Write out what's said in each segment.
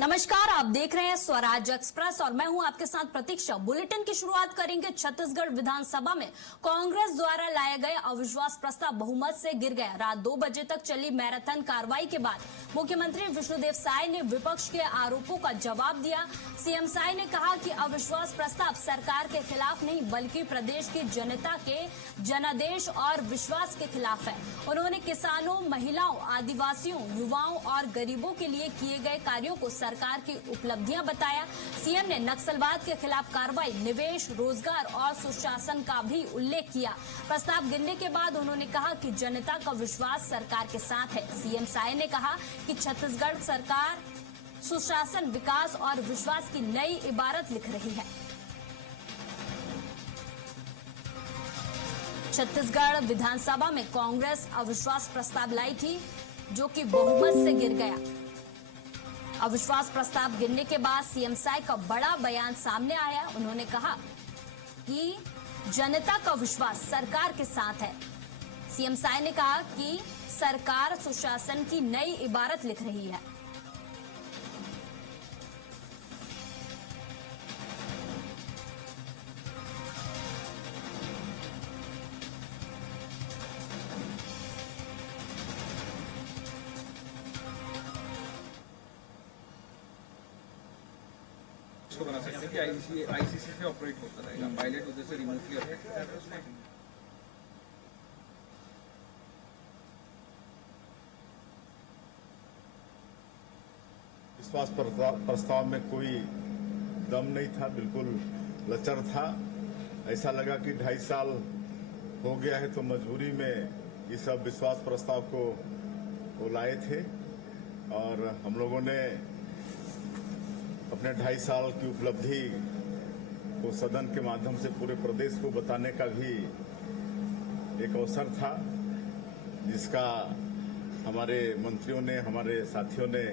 नमस्कार, आप देख रहे हैं स्वराज एक्सप्रेस और मैं हूं आपके साथ प्रतीक्षा। बुलेटिन की शुरुआत करेंगे। छत्तीसगढ़ विधानसभा में कांग्रेस द्वारा लाए गए अविश्वास प्रस्ताव बहुमत से गिर गया। रात 2 बजे तक चली मैराथन कार्रवाई के बाद मुख्यमंत्री विष्णुदेव साय ने विपक्ष के आरोपों का जवाब दिया। सीएम साय ने कहा कि अविश्वास प्रस्ताव सरकार के खिलाफ नहीं बल्कि प्रदेश की जनता के जनादेश और विश्वास के खिलाफ है। उन्होंने किसानों, महिलाओं, आदिवासियों, युवाओं और गरीबों के लिए किए गए कार्यों को सरकार की उपलब्धियां बताया। सीएम ने नक्सलवाद के खिलाफ कार्रवाई, निवेश, रोजगार और सुशासन का भी उल्लेख किया। प्रस्ताव गिरने के बाद उन्होंने कहा कि जनता का विश्वास सरकार के साथ है। सीएम साय ने कहा कि छत्तीसगढ़ सरकार सुशासन, विकास और विश्वास की नई इबारत लिख रही है। छत्तीसगढ़ विधानसभा में कांग्रेस अविश्वास प्रस्ताव लाई थी, जो कि बहुमत से गिर गया। अविश्वास प्रस्ताव गिरने के बाद सीएम साय का बड़ा बयान सामने आया। उन्होंने कहा कि जनता का विश्वास सरकार के साथ है। सीएम साय ने कहा कि सरकार सुशासन की नई इबारत लिख रही है। बना सकते हैं कि आईसीसी से ऑपरेट होता रहेगा, पायलट उधर से रिमोटली ऑपरेट करता है। विश्वास प्रस्ताव में कोई दम नहीं था, बिल्कुल लचर था। ऐसा लगा कि 2.5 साल हो गया है तो मजबूरी में इस विश्वास प्रस्ताव को वो लाए थे और हम लोगों ने अपने 2.5 साल की उपलब्धि को सदन के माध्यम से पूरे प्रदेश को बताने का भी एक अवसर था, जिसका हमारे मंत्रियों ने, हमारे साथियों ने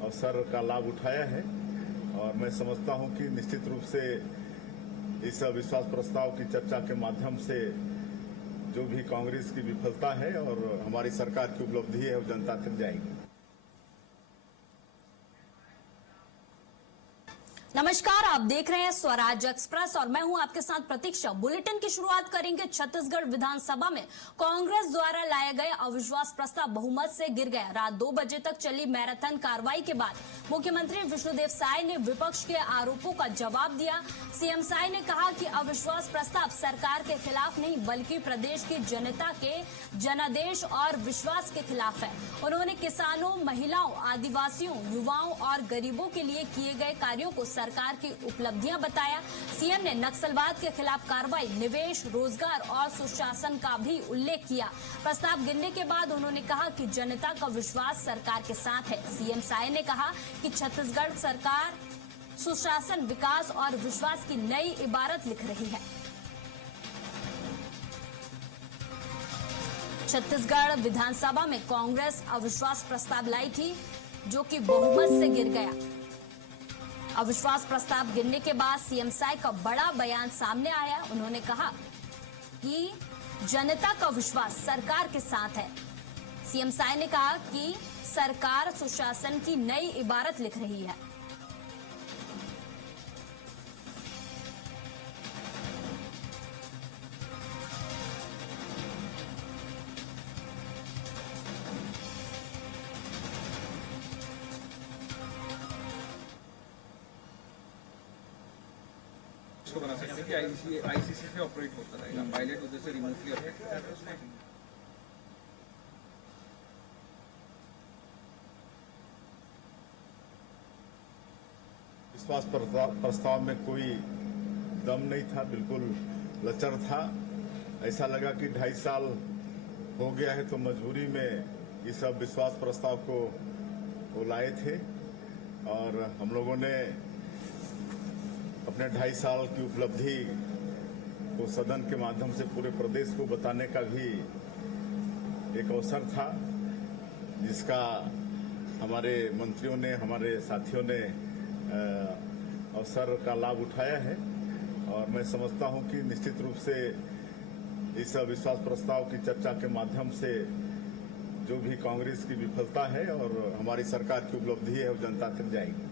अवसर का लाभ उठाया है। और मैं समझता हूं कि निश्चित रूप से इस अविश्वास प्रस्ताव की चर्चा के माध्यम से जो भी कांग्रेस की विफलता है और हमारी सरकार की उपलब्धि है वो जनता तक जाएगी। नमस्कार, आप देख रहे हैं स्वराज एक्सप्रेस और मैं हूं आपके साथ प्रतीक्षा। बुलेटिन की शुरुआत करेंगे। छत्तीसगढ़ विधानसभा में कांग्रेस द्वारा लाए गए अविश्वास प्रस्ताव बहुमत से गिर गया। रात 2 बजे तक चली मैराथन कार्रवाई के बाद मुख्यमंत्री विष्णुदेव साय ने विपक्ष के आरोपों का जवाब दिया। सीएम साय ने कहा कि अविश्वास प्रस्ताव सरकार के खिलाफ नहीं बल्कि प्रदेश की जनता के जनादेश और विश्वास के खिलाफ है। उन्होंने किसानों, महिलाओं, आदिवासियों, युवाओं और गरीबों के लिए किए गए कार्यों को सरकार की उपलब्धियां बताया। सीएम ने नक्सलवाद के खिलाफ कार्रवाई, निवेश, रोजगार और सुशासन का भी उल्लेख किया। प्रस्ताव गिरने के बाद उन्होंने कहा कि जनता का विश्वास सरकार के साथ है। सीएम साय ने कहा कि छत्तीसगढ़ सरकार सुशासन, विकास और विश्वास की नई इबारत लिख रही है। छत्तीसगढ़ विधानसभा में कांग्रेस अविश्वास प्रस्ताव लाई थी, जो कि बहुमत से गिर गया। अविश्वास प्रस्ताव गिरने के बाद सीएम साय का बड़ा बयान सामने आया। उन्होंने कहा कि जनता का विश्वास सरकार के साथ है। सीएम साय ने कहा कि सरकार सुशासन की नई इबारत लिख रही है। बना सकते हैं कि आईसीसी से ऑपरेट होता रहेगा, पायलट उधर से रिमोटली ऑपरेट करता है। विश्वास प्रस्ताव में कोई दम नहीं था, बिल्कुल लचर था। ऐसा लगा कि 2.5 साल हो गया है तो मजबूरी में इस विश्वास प्रस्ताव को वो लाए थे और हम लोगों ने अपने 2.5 साल की उपलब्धि को सदन के माध्यम से पूरे प्रदेश को बताने का भी एक अवसर था, जिसका हमारे मंत्रियों ने, हमारे साथियों ने अवसर का लाभ उठाया है। और मैं समझता हूं कि निश्चित रूप से इस अविश्वास प्रस्ताव की चर्चा के माध्यम से जो भी कांग्रेस की विफलता है और हमारी सरकार की उपलब्धि है वो जनता तक जाएगी।